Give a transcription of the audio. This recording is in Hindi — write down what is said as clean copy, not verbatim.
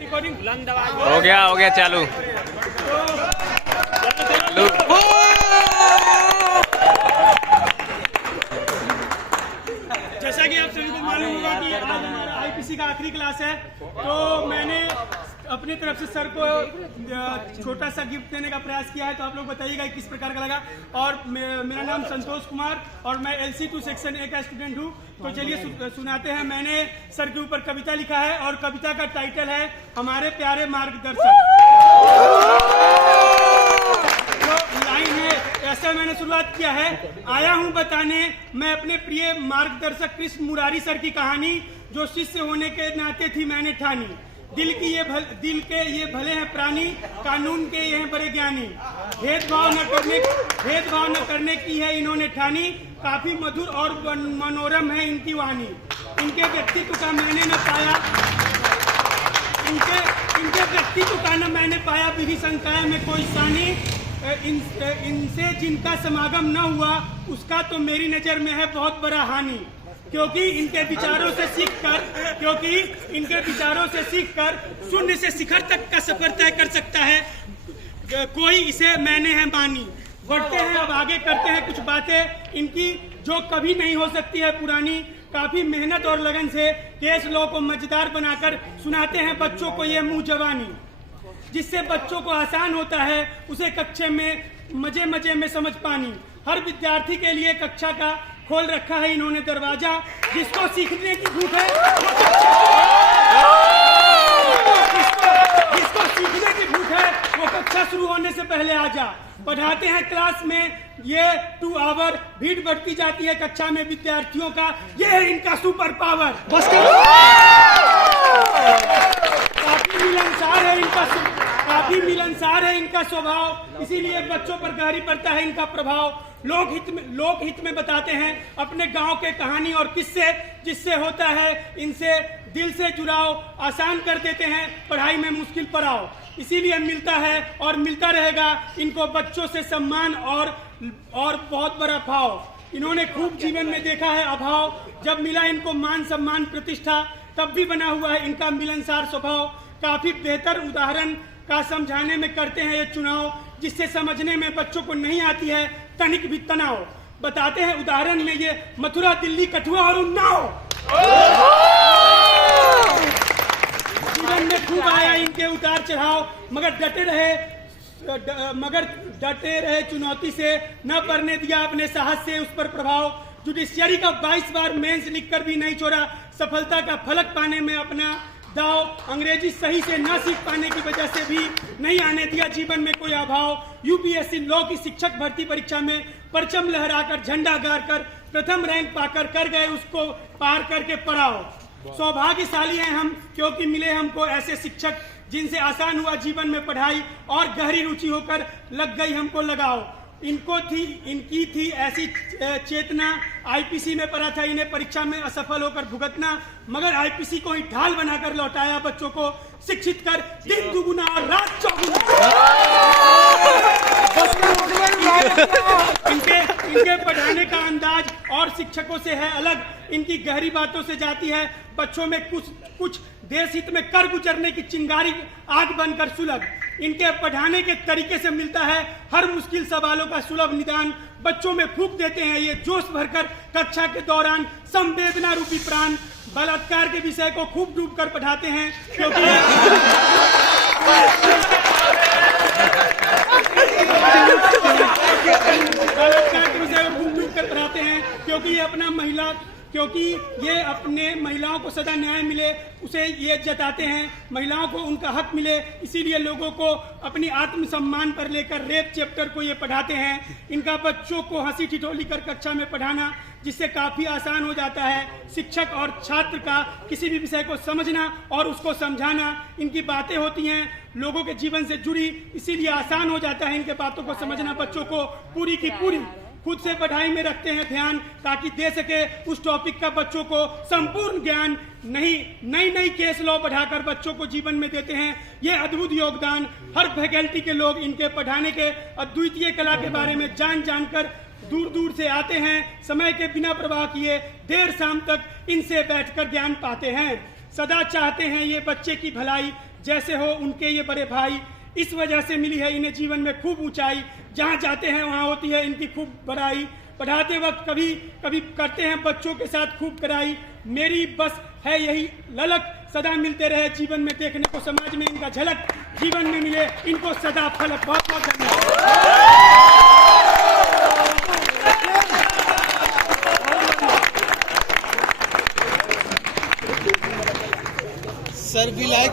हो गया चालू। जैसा कि आप सभी को मालूम होगा कि आज हमारा आईपीसी का आखिरी क्लास है, तो मैंने अपनी तरफ से सर को छोटा सा गिफ्ट देने का प्रयास किया है। तो आप लोग बताइएगा किस प्रकार का लगा। और मेरा नाम संतोष कुमार और मैं LC2 सेक्शन A का स्टूडेंट हूँ। तो चलिए सुनाते हैं। मैंने सर के ऊपर कविता लिखा है और कविता का टाइटल है हमारे प्यारे मार्गदर्शक। तो लाइन है ऐसा मैंने शुरुआत किया है। आया हूँ बताने मैं अपने प्रिय मार्गदर्शक कृष्ण मुरारी सर की कहानी, जो शिष्य होने के नाते थी मैंने ठानी। दिल के ये भले हैं प्राणी, कानून के ये हैं बड़े ज्ञानी। भेदभाव न करने की है इन्होंने ठानी। काफी मधुर और मनोरम है इनकी वाणी। इनके व्यक्तित्व का मैंने न पाया इनके व्यक्तित्व का न मैंने पाया विधि संकाय में कोई सानी। इनसे जिनका समागम न हुआ उसका तो मेरी नजर में है बहुत बड़ा हानि। क्योंकि इनके विचारों से सीखकर शून्य से शिखर तक का सफर तय कर सकता है कोई, इसे मैंने है मानी। बढ़ते हैं अब आगे, करते हैं कुछ बातें इनकी जो कभी नहीं हो सकती है पुरानी। काफी मेहनत और लगन से केस लॉ को मजेदार बनाकर सुनाते हैं बच्चों को ये मुंह जवानी। जिससे बच्चों को आसान होता है उसे कक्षा में मजे में समझ पानी। हर विद्यार्थी के लिए कक्षा का खोल रखा है इन्होंने दरवाजा। जिसको सीखने की भूख है वो कक्षा शुरू होने से पहले आ जा। पढ़ाते हैं क्लास में ये 2 आवर। भीड़ बढ़ती जाती है कक्षा में विद्यार्थियों का, ये है इनका सुपर पावर। काफी मिलनसार है इनका स्वभाव, इसीलिए बच्चों पर गहरी पड़ता है इनका प्रभाव। लोकहित में बताते हैं अपने गांव के कहानी और किस्से, जिससे होता है इनसे दिल से जुड़ाव। आसान कर देते हैं पढ़ाई में मुश्किल पड़ाव। इसीलिए मिलता है और मिलता रहेगा इनको बच्चों से सम्मान और बहुत बड़ा भाव। इन्होंने खूब जीवन में देखा है अभाव। जब मिला इनको मान सम्मान प्रतिष्ठा, तब भी बना हुआ है इनका मिलनसार स्वभाव। काफी बेहतर उदाहरण का समझाने में करते हैं ये चुनाव, जिससे समझने में बच्चों को नहीं आती है तनिक भी तनाव। बताते हैं उदाहरण में ये मथुरा, दिल्ली, कठुआ और उन्नाव। जीवन में खूब आया इनके उतार चढ़ाव, मगर डटे रहे चुनौती से। न पढ़ने दिया अपने साहस से उस पर प्रभाव। जुडिशियरी का 22 बार मेंस लिखकर भी नहीं छोड़ा सफलता का फलक पाने में अपना दाव। अंग्रेजी सही से न सीख पाने की वजह से भी नहीं आने दिया जीवन में कोई अभाव। यूपीएससी लॉ की शिक्षक भर्ती परीक्षा में परचम लहराकर झंडा गाड़कर प्रथम रैंक पाकर कर गए उसको पार करके पढ़ाओ। सौभाग्यशाली हैं हम क्योंकि मिले हमको ऐसे शिक्षक, जिनसे आसान हुआ जीवन में पढ़ाई और गहरी रुचि होकर लग गई हमको लगाओ। इनकी थी ऐसी चेतना, आईपीसी में पढ़ा था इन्हें परीक्षा में असफल होकर भुगतना, मगर आईपीसी को ही ढाल बनाकर लौटाया बच्चों को शिक्षित कर दिन दुगुना और रात चौगुना। इनके पढ़ाने का अंदाज और शिक्षकों से है अलग। इनकी गहरी बातों से जाती है बच्चों में कुछ देश हित में कर गुजरने की चिंगारी आग बनकर सुलग। इनके पढ़ाने के तरीके से मिलता है हर मुश्किल सवालों का सुलभ निदान। बच्चों में फूंक देते हैं ये जोश भरकर कक्षा के दौरान संवेदना रूपी प्राण। बलात्कार के विषय को खूब डूब कर पढ़ाते हैं क्योंकि ये अपने महिलाओं को सदा न्याय मिले उसे ये जताते हैं। महिलाओं को उनका हक मिले, इसीलिए लोगों को अपनी आत्मसम्मान पर लेकर रेप चैप्टर को ये पढ़ाते हैं। इनका बच्चों को हंसी ठिठोली कर कक्षा में पढ़ाना, जिससे काफी आसान हो जाता है शिक्षक और छात्र का किसी भी विषय को समझना और उसको समझाना। इनकी बातें होती हैं लोगों के जीवन से जुड़ी, इसीलिए आसान हो जाता है इनके बातों को समझना बच्चों को पूरी की पूरी। खुद से पढ़ाई में रखते हैं ध्यान ताकि दे सके उस टॉपिक का बच्चों को संपूर्ण ज्ञान। नई केस लॉ पढ़ाकर बच्चों को जीवन में देते हैं ये अद्भुत योगदान। हर फैकल्टी के लोग इनके पढ़ाने के अद्वितीय कला के बारे में जानकर दूर से आते हैं। समय के बिना प्रवाह किए देर शाम तक इनसे बैठकर ज्ञान पाते हैं। सदा चाहते हैं ये बच्चे की भलाई, जैसे हो उनके ये बड़े भाई। इस वजह से मिली है इन्हें जीवन में खूब ऊंचाई, जहाँ जाते हैं वहाँ होती है इनकी खूब बड़ाई। पढ़ाते वक्त कभी कभी करते हैं बच्चों के साथ खूब कराई। मेरी बस है यही ललक, सदा मिलते रहे जीवन में देखने को समाज में इनका झलक, जीवन में मिले इनको सदा फलक। बहुत बहुत धन्यवाद। सर भी लाइक